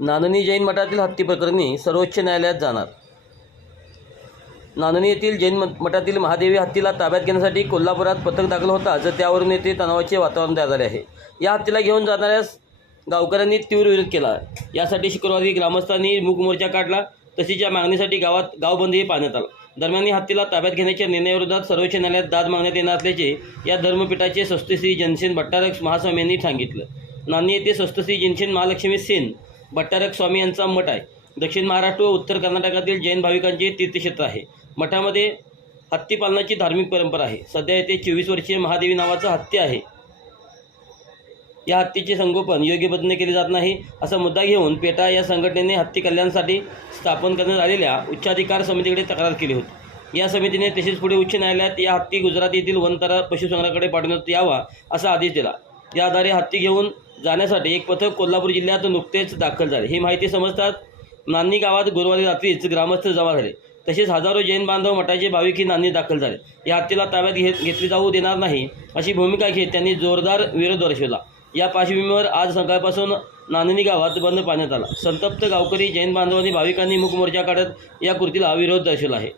नाननी जैन मठातील हत्ती प्रकरणी सर्वोच्च न्यायालयात जाणार। नाननी येथील जैन मठातील महादेवी हत्तीला ताब्यात घेण्यासाठी कोल्हापुरात पथक दाखल होताच त्यावरून येथे तणावाचे वातावरण तयार झाले आहे। या हत्तीला घेऊन जाणाऱ्या गावकऱ्यांनी तीव्र विरोध केला। यासाठी शुक्रवारी ग्रामस्थांनी मूक मोर्चा काढला। तसेच या मागणीसाठी गावात गावबंदही पाळण्यात आला। दरम्यान या हत्तीला ताब्यात घेण्याच्या निर्णयाविरोधात सर्वोच्च न्यायालयात दाद मागण्यात येणार असल्याचे या धर्मपीठाचे स्वस्त श्री जनसेन भट्टारक महास्वामी यांनी सांगितलं। नांदी येथे स्वस्त श्री जनसेन महालक्ष्मी सेन भट्टारक स्वामी यांचा मठ आहे। दक्षिण महाराष्ट्र व उत्तर कर्नाटकातील जैन भाविकांचे तीर्थक्षेत्र आहे। मठामध्ये हत्ती पालनाची धार्मिक परंपरा आहे। सध्या येथे 24 वर्षीय महादेवी नावाचा हत्ती आहे। या हत्तीचे संगोपन योग्य पद्धतीने केले जात नाही असा मुद्दा घेऊन पेटा या संघटनेने हत्ती कल्याणासाठी स्थापन करण्यात आलेल्या उच्चाधिकार समितीकडे तक्रार केली होती। या समितीने तसेच पुढे उच्च न्यायालयात या हत्ती गुजरात येथील वनतारा पशुसंग्रहाकडे पाठवण्यात यावा असा आदेश दिला। या आधारे हत्ती घेऊन जाण्यासाठी एक पथक कोल्हापूर जिल्ह्यात नुकतेच दाखल झाले। ही माहिती समजतात नांदी गावात गुरुवारी रात्रीच ग्रामस्थ जमा झाले। तसेच हजारो जैन बांधव मठाचे भाविकही नांदी दाखल झाले। या हत्तीला ताब्यात घेतली जाऊ देणार नाही अशी भूमिका घेत त्यांनी जोरदार विरोध दर्शवला। या पार्श्वभूमीवर आज सकाळपासून नांदणी गावात बंद पाळण्यात आला। संतप्त गावकरी जैन बांधवांनी भाविकांनी मूक मोर्चा काढत या कृतीला विरोध दर्शवला आहे।